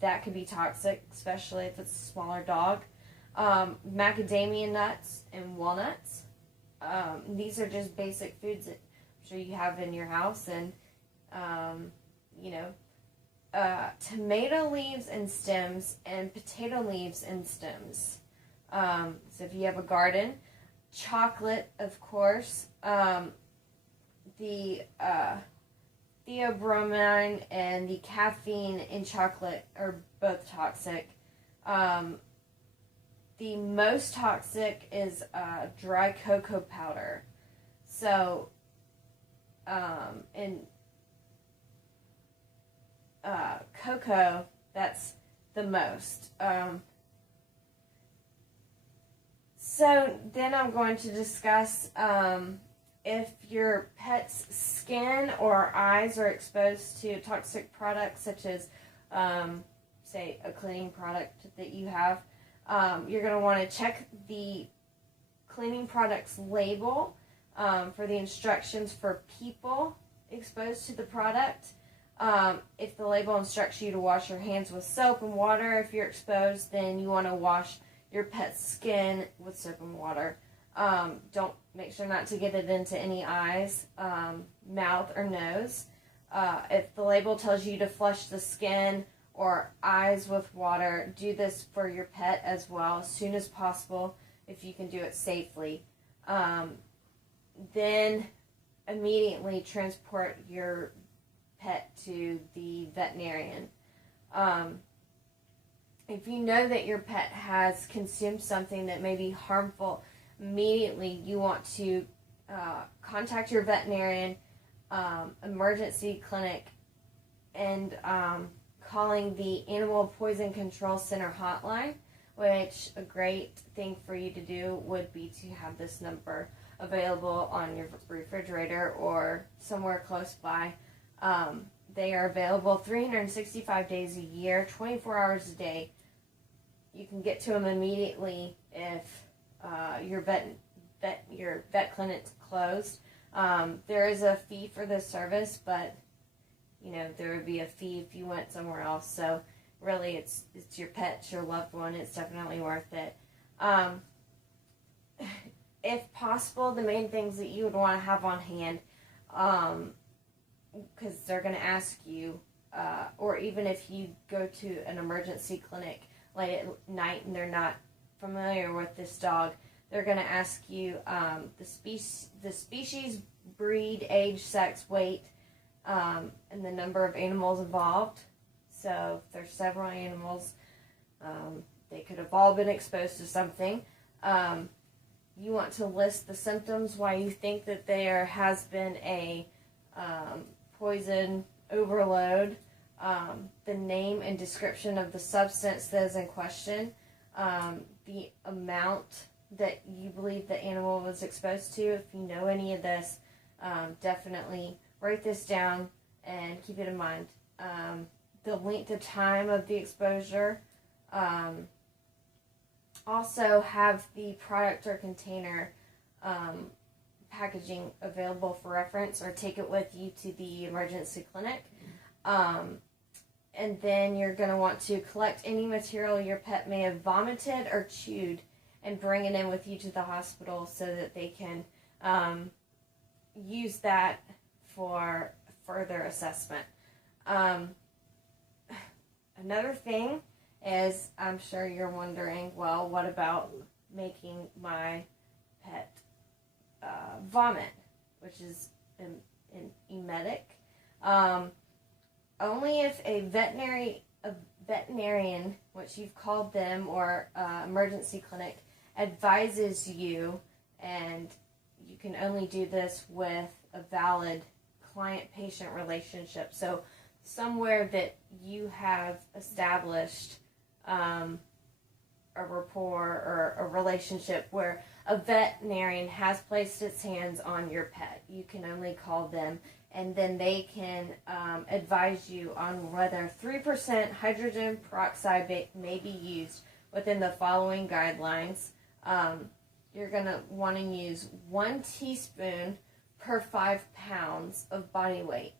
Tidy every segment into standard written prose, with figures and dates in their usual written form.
That could be toxic, especially if it's a smaller dog. Macadamia nuts and walnuts. These are just basic foods that I'm sure you have in your house. And, tomato leaves and stems and potato leaves and stems. So if you have a garden, chocolate, of course. The theobromine and the caffeine in chocolate are both toxic. The most toxic is dry cocoa powder. So, in cocoa, that's the most. So then I'm going to discuss if your pet's skin or eyes are exposed to toxic products, such as, say, a cleaning product that you have. You're going to want to check the cleaning product's label for the instructions for people exposed to the product. If the label instructs you to wash your hands with soap and water, if you're exposed, then you want to wash your pet's skin with soap and water. Don't make sure not to get it into any eyes, mouth, or nose. If the label tells you to flush the skin or eyes with water, do this for your pet as well as soon as possible if you can do it safely. Then immediately transport your pet to the veterinarian. If you know that your pet has consumed something that may be harmful, immediately you want to contact your veterinarian, emergency clinic, and calling the Animal Poison Control Center hotline, which a great thing for you to do would be to have this number available on your refrigerator or somewhere close by. They are available 365 days a year, 24 hours a day. You can get to them immediately if your vet clinic's closed. There is a fee for this service, but there would be a fee if you went somewhere else. So really, it's your pet, it's your loved one. It's definitely worth it. If possible, the main things that you would want to have on hand, because they're going to ask you, or even if you go to an emergency clinic late at night and they're not familiar with this dog, they're going to ask you the species, breed, age, sex, weight, and the number of animals involved. So if there's several animals, they could have all been exposed to something. You want to list the symptoms why you think that there has been a poison overload, the name and description of the substance that is in question, the amount that you believe the animal was exposed to. If you know any of this, definitely write this down and keep it in mind. The length of time of the exposure. Also have the product or container packaging available for reference, or take it with you to the emergency clinic. And then you're going to want to collect any material your pet may have vomited or chewed and bring it in with you to the hospital so that they can use that for further assessment. Another thing is, I'm sure you're wondering, well, what about making my pet vomit, which is an emetic? Only if a veterinarian, which you've called them, or emergency clinic, advises you, and you can only do this with a valid client-patient relationship. So somewhere that you have established a rapport or a relationship where a veterinarian has placed its hands on your pet. You can only call them, and then they can advise you on whether 3% hydrogen peroxide may be used within the following guidelines. You're going to want to use 1 teaspoon per 5 pounds of body weight.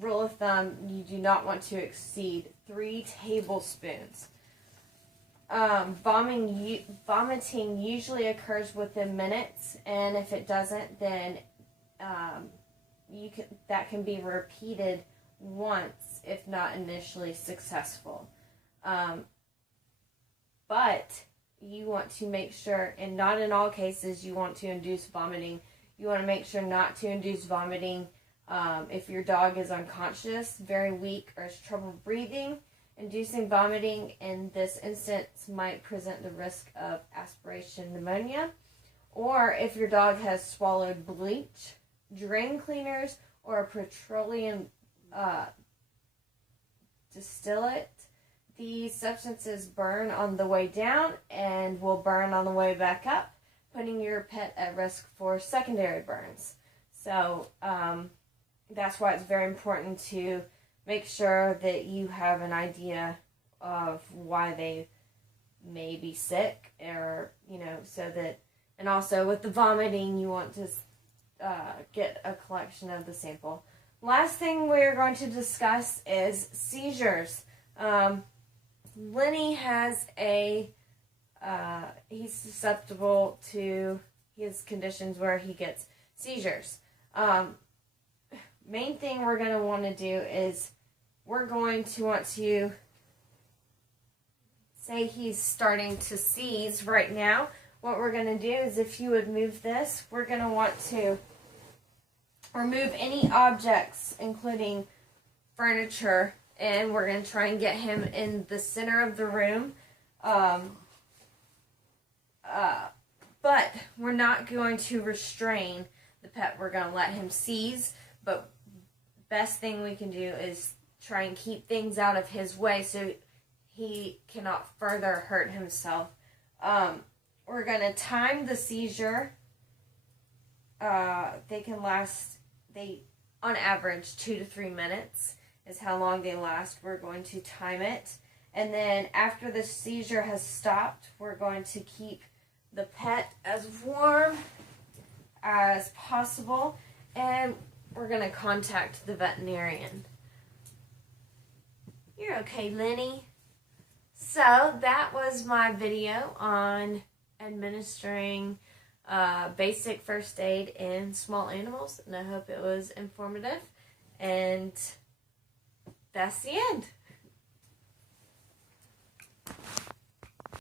rule of thumb, you do not want to exceed 3 tablespoons. Vomiting usually occurs within minutes, and if it doesn't, then that can be repeated once if not initially successful. But you want to make sure, and not in all cases you want to induce vomiting. You want to make sure not to induce vomiting if your dog is unconscious, very weak, or has trouble breathing. Inducing vomiting in this instance might present the risk of aspiration pneumonia, or if your dog has swallowed bleach, drain cleaners, or a petroleum distillate. These substances burn on the way down and will burn on the way back up, putting your pet at risk for secondary burns. So that's why it's very important to make sure that you have an idea of why they may be sick, or, so that, and also with the vomiting, you want to get a collection of the sample. Last thing we're going to discuss is seizures. Lenny has he's susceptible to his conditions where he gets seizures. Main thing we're going to want to do is we're going to want to say he's starting to seize right now. What we're going to do is, if you would move this, we're going to want to remove any objects, including furniture, and we're going to try and get him in the center of the room. But we're not going to restrain the pet. We're going to let him seize, but best thing we can do is try and keep things out of his way so he cannot further hurt himself. We're going to time the seizure. They can last, on average, 2 to 3 minutes is how long they last. We're going to time it. And then after the seizure has stopped, we're going to keep the pet as warm as possible, and we're going to contact the veterinarian. You're okay, Lenny. So that was my video on administering basic first aid in small animals, and I hope it was informative, and that's the end.